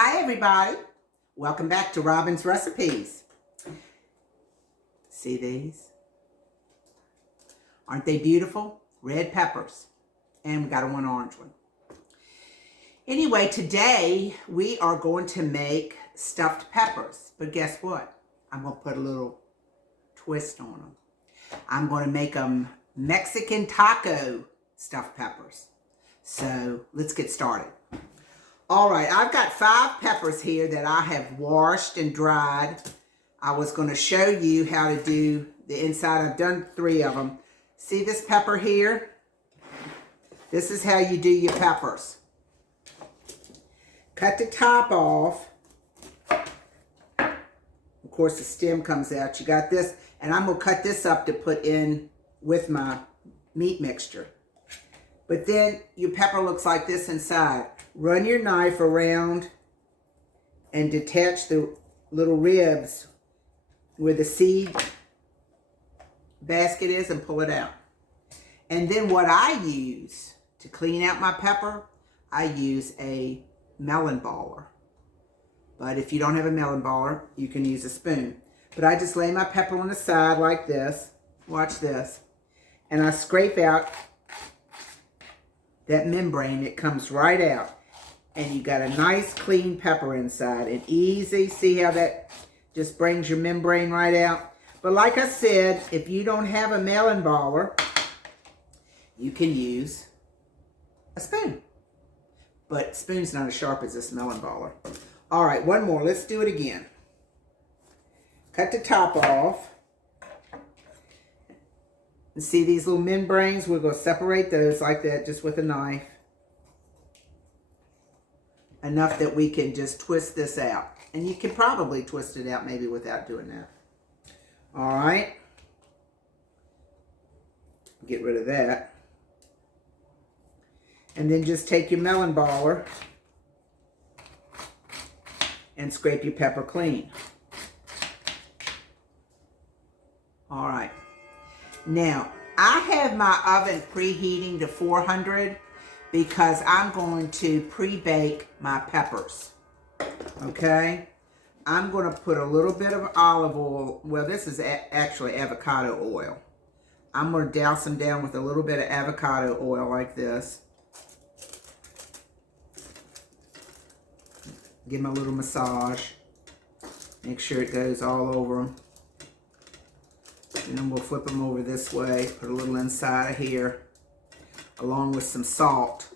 Hi everybody, welcome back to Robin's Recipes. See these? Aren't they beautiful? Red peppers. And we got one orange one. Anyway, today we are going to make stuffed peppers. But guess what? I'm going to put a little twist on them. I'm going to make them Mexican taco stuffed peppers. So let's get started. All right, I've got 5 peppers here that I have washed and dried. I was going to show you how to do the inside. I've done 3 of them. See this pepper here? This is how you do your peppers. Cut the top off. Of course, the stem comes out. You got this, and I'm going to cut this up to put in with my meat mixture. But then your pepper looks like this inside. Run your knife around and detach the little ribs where the seed basket is and pull it out. And then what I use to clean out my pepper, I use a melon baller. But if you don't have a melon baller, you can use a spoon. But I just lay my pepper on the side like this. Watch this. And I scrape out that membrane. It comes right out. And you got a nice clean pepper inside. And easy. See how that just brings your membrane right out? But like I said, if you don't have a melon baller, you can use a spoon. But spoon's not as sharp as this melon baller. All right, one more. Let's do it again. Cut the top off. And see these little membranes? We're going to separate those like that just with a knife. Enough that we can just twist this out. And you can probably twist it out maybe without doing that. All right. Get rid of that. And then just take your melon baller and scrape your pepper clean. All right. Now, I have my oven preheating to 400 because I'm going to pre-bake my peppers. Okay? I'm going to put a little bit of olive oil. Well, this is actually avocado oil. I'm going to douse them down with a little bit of avocado oil like this. Give them a little massage. Make sure it goes all over them. And then we'll flip them over this way. Put a little inside of here, along with some salt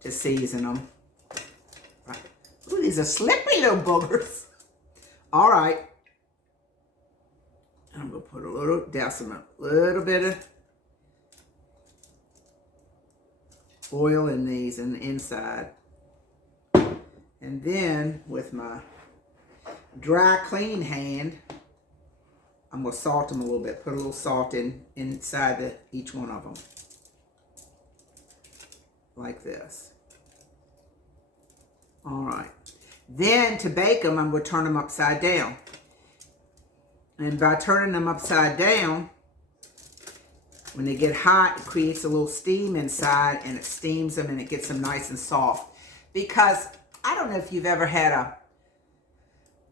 to season them. Right. Ooh, these are slippery little boogers. All right. I'm going to put a little, douse them a little bit of oil in these in the inside. And then with my dry, clean hand, I'm going to salt them a little bit. Put a little salt inside each one of them. Like this. All right. Then to bake them, I'm going to turn them upside down. And by turning them upside down, when they get hot, it creates a little steam inside and it steams them and it gets them nice and soft. Because I don't know if you've ever had a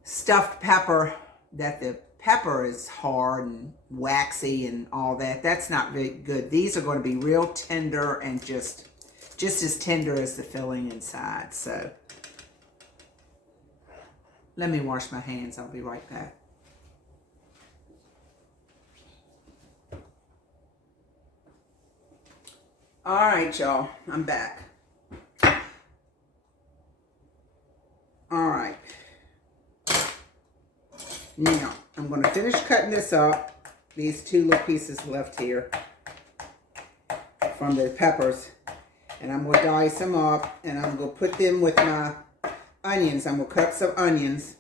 stuffed pepper that the pepper is hard and waxy and all that. That's not very good. These are going to be real tender and just as tender as the filling inside. So let me wash my hands. I'll be right back. All right, y'all. I'm back. All right. Now, I'm going to finish cutting this up. These 2 little pieces left here from the peppers. And I'm going to dice them up. And I'm going to put them with my onions. I'm going to cut up some onions.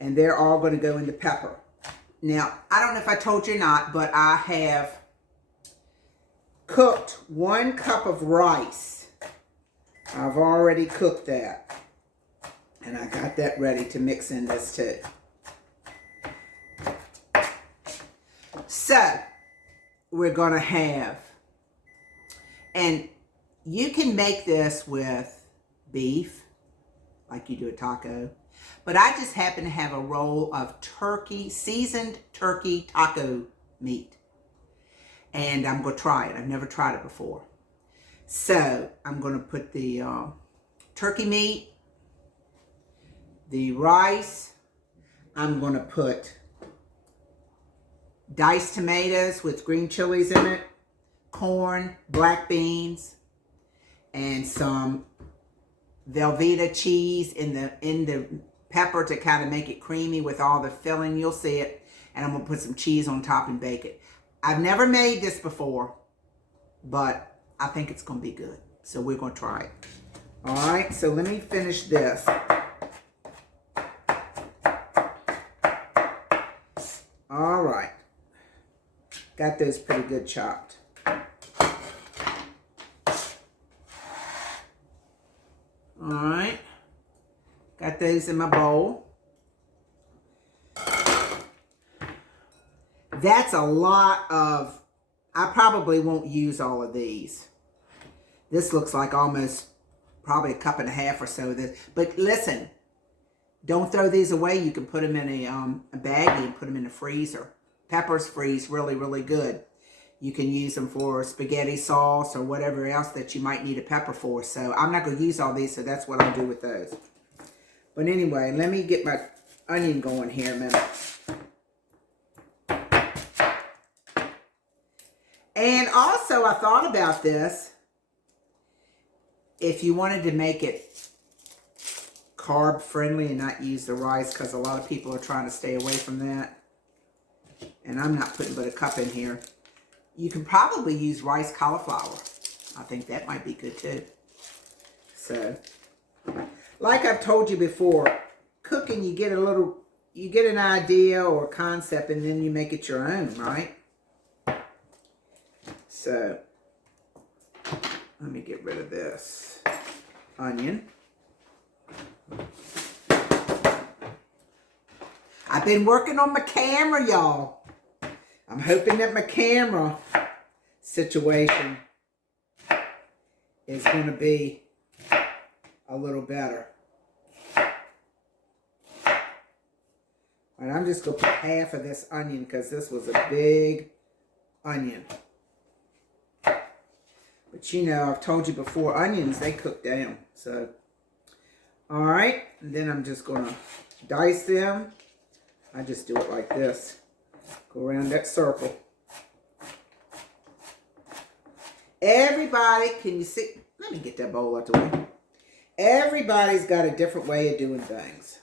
And they're all going to go in the pepper. Now, I don't know if I told you or not, but I have cooked 1 cup of rice. I've already cooked that. And I got that ready to mix in this too. So, we're going to have, and you can make this with beef, like you do a taco. But I just happen to have a roll of turkey, seasoned turkey taco meat. And I'm going to try it. I've never tried it before. So I'm going to put the turkey meat, the rice. I'm going to put diced tomatoes with green chilies in it, corn, black beans, and some Velveta cheese in the pepper to kind of make it creamy with all the filling. You'll see it. And I'm going to put some cheese on top and bake it. I've never made this before, but I think it's going to be good. So we're going to try it. All right, so let me finish this. All right. Got those pretty good chopped. All right. Got those in my bowl. That's a lot of, I probably won't use all of these. This looks like almost probably a cup and a half or so of this. But listen, don't throw these away. You can put them in a baggie and put them in the freezer. Peppers freeze really, really good. You can use them for spaghetti sauce or whatever else that you might need a pepper for. So I'm not going to use all these, so that's what I'll do with those. But anyway, let me get my onion going here a minute. And also, I thought about this. If you wanted to make it carb friendly and not use the rice, because a lot of people are trying to stay away from that. And I'm not putting but a cup in here. You can probably use rice cauliflower. I think that might be good too. So, like I've told you before, cooking, you get an idea or a concept and then you make it your own, right? So, let me get rid of this onion. I've been working on my camera, y'all. I'm hoping that my camera situation is going to be a little better. All right, I'm just going to put half of this onion because this was a big onion. But you know, I've told you before, onions, they cook down. So, all right. And then I'm just going to dice them. I just do it like this. Go around that circle. Everybody, can you see? Let me get that bowl out the way. Everybody's got a different way of doing things.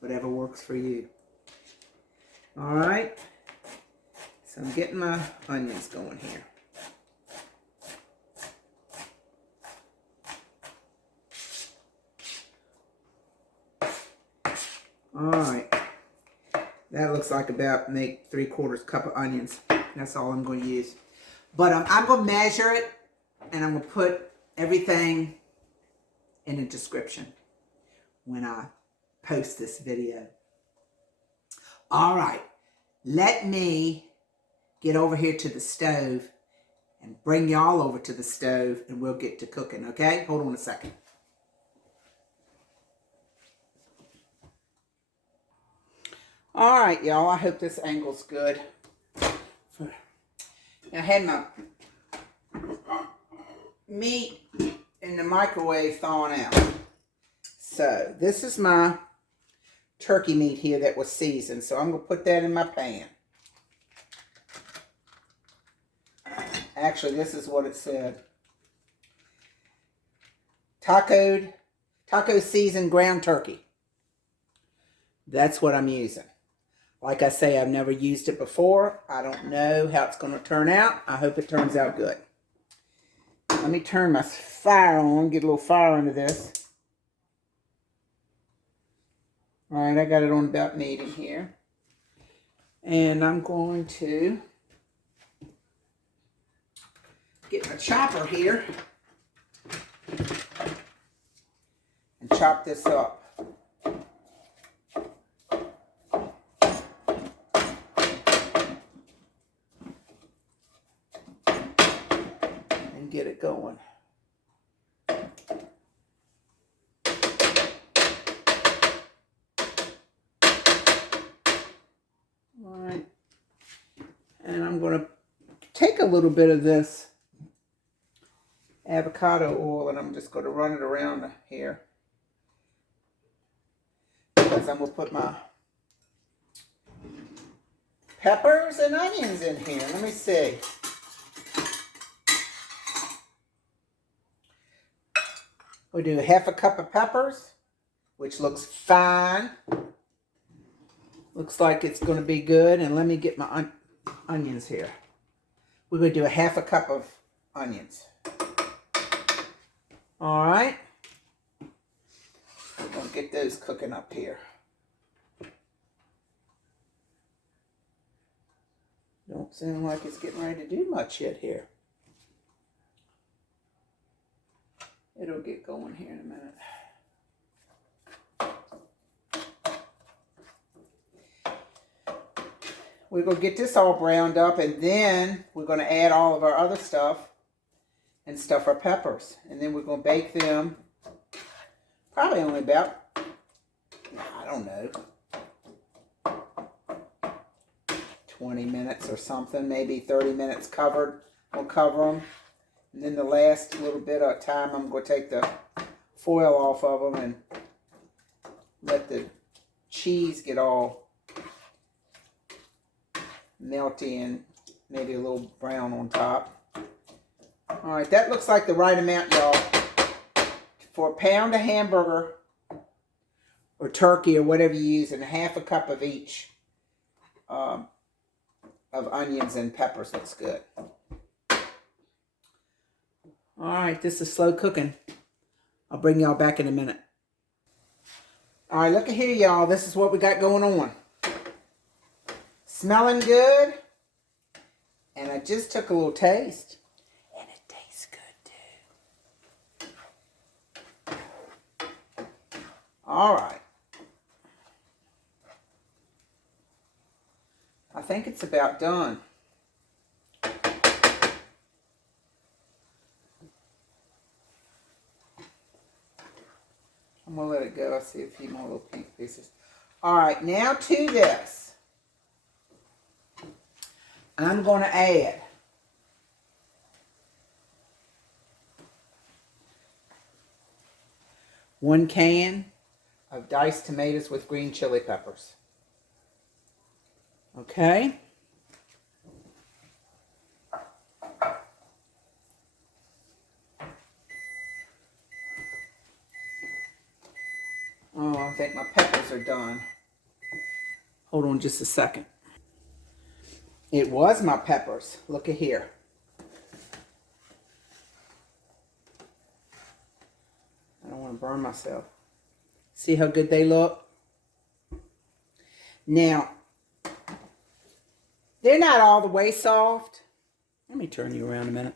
Whatever works for you. All right. So I'm getting my onions going here. All right, that looks like about make 3/4 cup of onions. That's all I'm going to use. But I'm going to measure it, and I'm going to put everything in the description when I post this video. All right, let me get over here to the stove and bring y'all over to the stove, and we'll get to cooking, okay? Hold on a second. All right, y'all. I hope this angle's good. I had my meat in the microwave thawing out. So this is my turkey meat here that was seasoned. So I'm going to put that in my pan. Actually, this is what it said. Taco seasoned ground turkey. That's what I'm using. Like I say, I've never used it before. I don't know how it's going to turn out. I hope it turns out good. Let me turn my fire on, get a little fire under this. All right, I got it on about medium here. And I'm going to get my chopper here and chop this up. Get it going. All right. And I'm going to take a little bit of this avocado oil and I'm just going to run it around here. Because I'm going to put my peppers and onions in here. Let me see. We'll do 1/2 cup of peppers, which looks fine. Looks like it's going to be good. And let me get my onions here. We're going to do 1/2 cup of onions. All right. We're going to get those cooking up here. Don't sound like it's getting ready to do much yet here. It'll get going here in a minute. We're going to get this all browned up, and then we're going to add all of our other stuff and stuff our peppers. And then we're going to bake them probably only about, I don't know, 20 minutes or something, maybe 30 minutes covered. We'll cover them. And then the last little bit of time, I'm going to take the foil off of them and let the cheese get all melty and maybe a little brown on top. All right, that looks like the right amount, y'all. For a pound of hamburger or turkey or whatever you use, and 1/2 cup of each of onions and peppers looks good. All right, this is slow cooking. I'll bring y'all back in a minute. All right, look at here, y'all. This is what we got going on. Smelling good. And I just took a little taste. And it tastes good, too. All right. I think it's about done. I'm going to let it go. I see a few more little pink pieces. All right, now to this. I'm going to add one can of diced tomatoes with green chili peppers. Okay. Oh, I think my peppers are done. Hold on just a second. It was my peppers. Look at here. I don't want to burn myself. See how good they look? Now, they're not all the way soft. Let me turn you around a minute.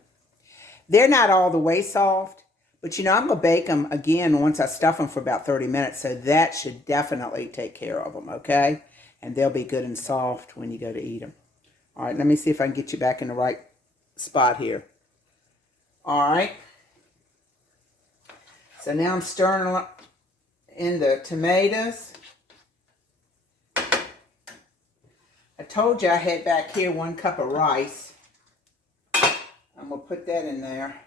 They're not all the way soft, but you know, I'm going to bake them again once I stuff them for about 30 minutes, so that should definitely take care of them, okay? And they'll be good and soft when you go to eat them. All right, let me see if I can get you back in the right spot here. All right. So now I'm stirring in the tomatoes. I told you I had back here 1 cup of rice. I'm going to put that in there.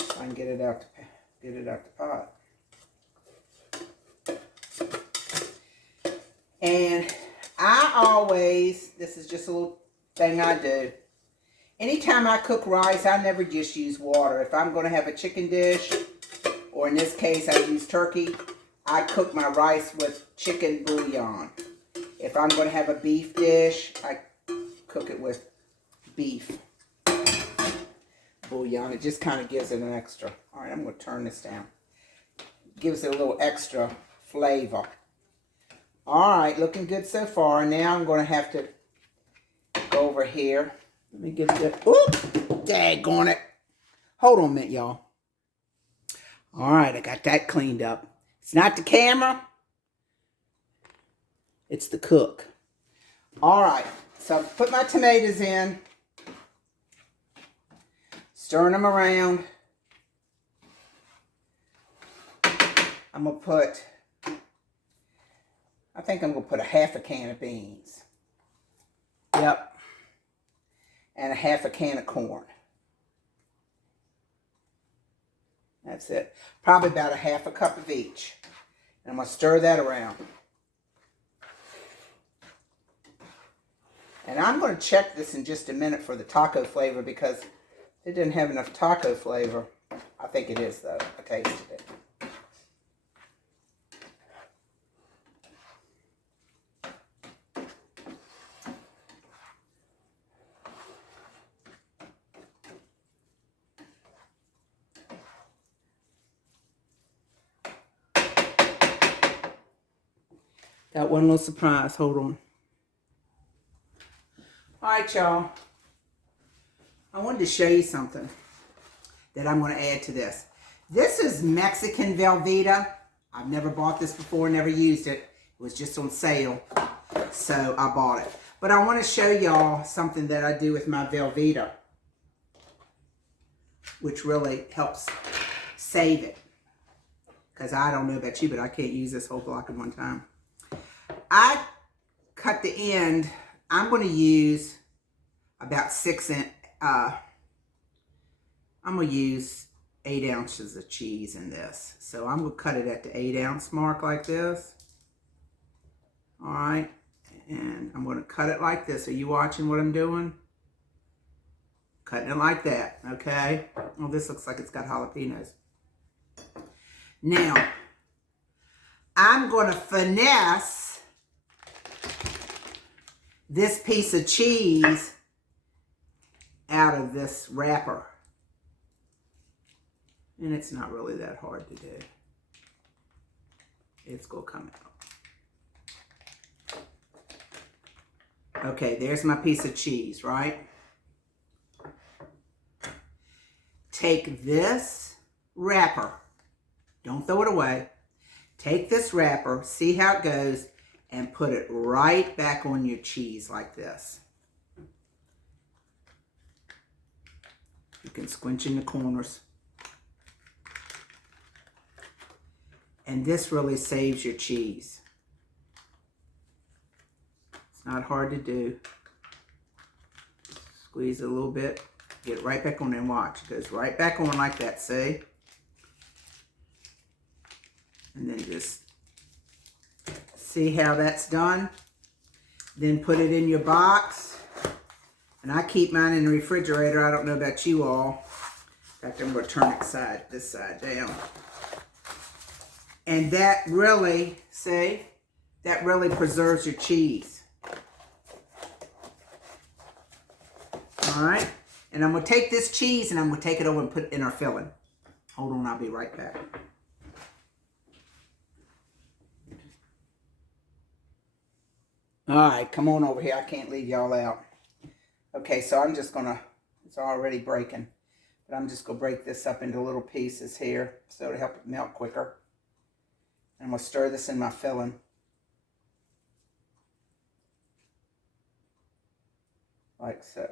So I can get it out the pot. And I always, this is just a little thing I do. Anytime I cook rice, I never just use water. If I'm going to have a chicken dish, or in this case I use turkey, I cook my rice with chicken bouillon. If I'm going to have a beef dish, I cook it with beef bouillon. It just kind of gives it an extra. All right, I'm going to turn this down. Gives it a little extra flavor. All right, looking good so far. Now I'm going to have to go over here. Let me get it. Oop! Daggone it. Hold on a minute, y'all. All right, I got that cleaned up. It's not the camera. It's the cook. All right, so I've put my tomatoes in. Stirring them around. I'm going to put, I think I'm going to put a half a can of beans. Yep. And a half a can of corn. That's it. Probably about a half a cup of each. And I'm going to stir that around. And I'm going to check this in just a minute for the taco flavor because it didn't have enough taco flavor. I think it is though. I tasted it. Got one little surprise. Hold on. All right, y'all. I wanted to show you something that I'm going to add to this. This is Mexican Velveta. I've never bought this before, never used it. It was just on sale, so I bought it. But I want to show y'all something that I do with my Velveta, which really helps save it. Because I don't know about you, but I can't use this whole block at one time. I cut the end. I'm going to use about 6 inch. I'm going to use 8 ounces of cheese in this. So I'm going to cut it at the 8 ounce mark like this. All right. And I'm going to cut it like this. Are you watching what I'm doing? Cutting it like that. Okay. Well, this looks like it's got jalapenos. Now, I'm going to finesse this piece of cheese out of this wrapper. And it's not really that hard to do. It's going to come out. Okay, there's my piece of cheese, right? Take this wrapper. Don't throw it away. Take this wrapper, see how it goes, and put it right back on your cheese like this. You can squinch in the corners. And this really saves your cheese. It's not hard to do. Squeeze it a little bit. Get it right back on and watch. It goes right back on like that, see? And then just see how that's done. Then put it in your box. And I keep mine in the refrigerator. I don't know about you all. In fact, I'm going to turn it this side down. And that really, see, that really preserves your cheese. All right. And I'm going to take this cheese and I'm going to take it over and put it in our filling. Hold on, I'll be right back. All right, come on over here. I can't leave y'all out. Okay, so I'm just going to, it's already breaking, but I'm just going to break this up into little pieces here so to help it melt quicker. And I'm going to stir this in my filling. Like so.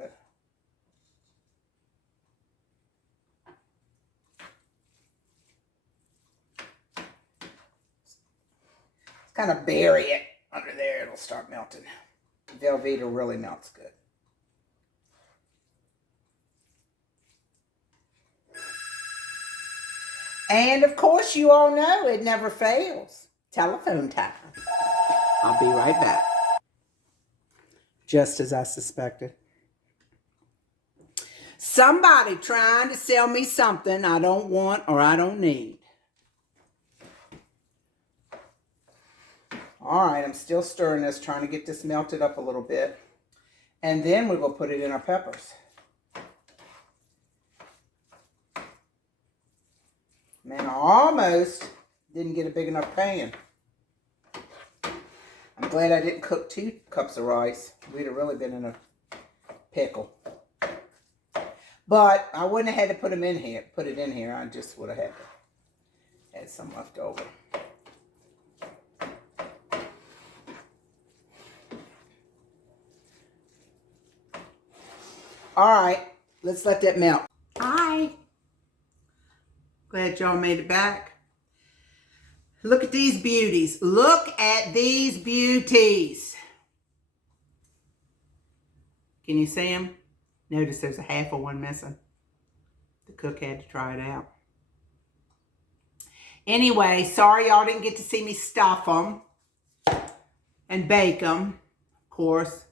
Just kind of bury it under there. It'll start melting. Velveta really melts good. And of course, you all know it never fails. Telephone time. I'll be right back. Just as I suspected. Somebody trying to sell me something I don't want or I don't need. All right, I'm still stirring this, trying to get this melted up a little bit. And then we're going to put it in our peppers. Man, I almost didn't get a big enough pan. I'm glad I didn't cook 2 cups of rice. We'd have really been in a pickle. But I wouldn't have had to put it in here. I just would have had to add some left over. All right, let's let that melt. Hi. Glad y'all made it back. Look at these beauties. Look at these beauties. Can you see them? Notice there's a half of one missing. The cook had to try it out. Anyway, sorry y'all didn't get to see me stuff them and bake them. Of course,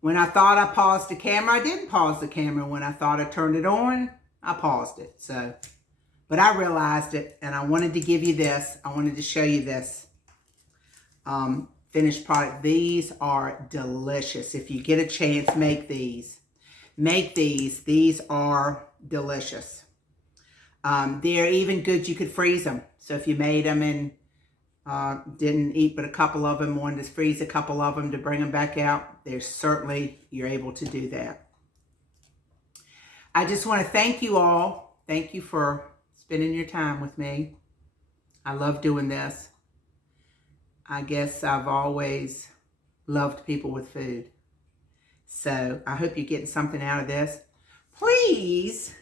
when I thought I paused the camera, I didn't pause the camera. When I thought I turned it on, I paused it. So, but I realized it, and I wanted to give you this. I wanted to show you this finished product. These are delicious. If you get a chance, make these. Make these. These are delicious. They're even good. You could freeze them. So if you made them and didn't eat but a couple of them, wanted to freeze a couple of them to bring them back out, you're able to do that. I just want to thank you all. Thank you for spending your time with me. I love doing this. I guess I've always loved people with food. So I hope you're getting something out of this. Please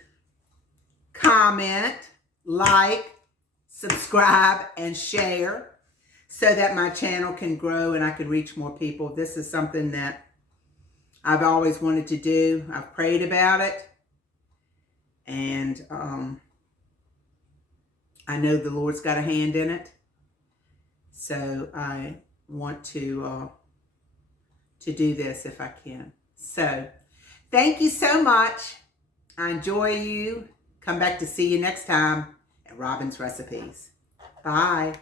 comment, like, subscribe, and share so that my channel can grow and I can reach more people. This is something that I've always wanted to do. I've prayed about it. And I know the Lord's got a hand in it. So I want to do this if I can. So thank you so much. I enjoy you. Come back to see you next time at Robin's Recipes. Bye.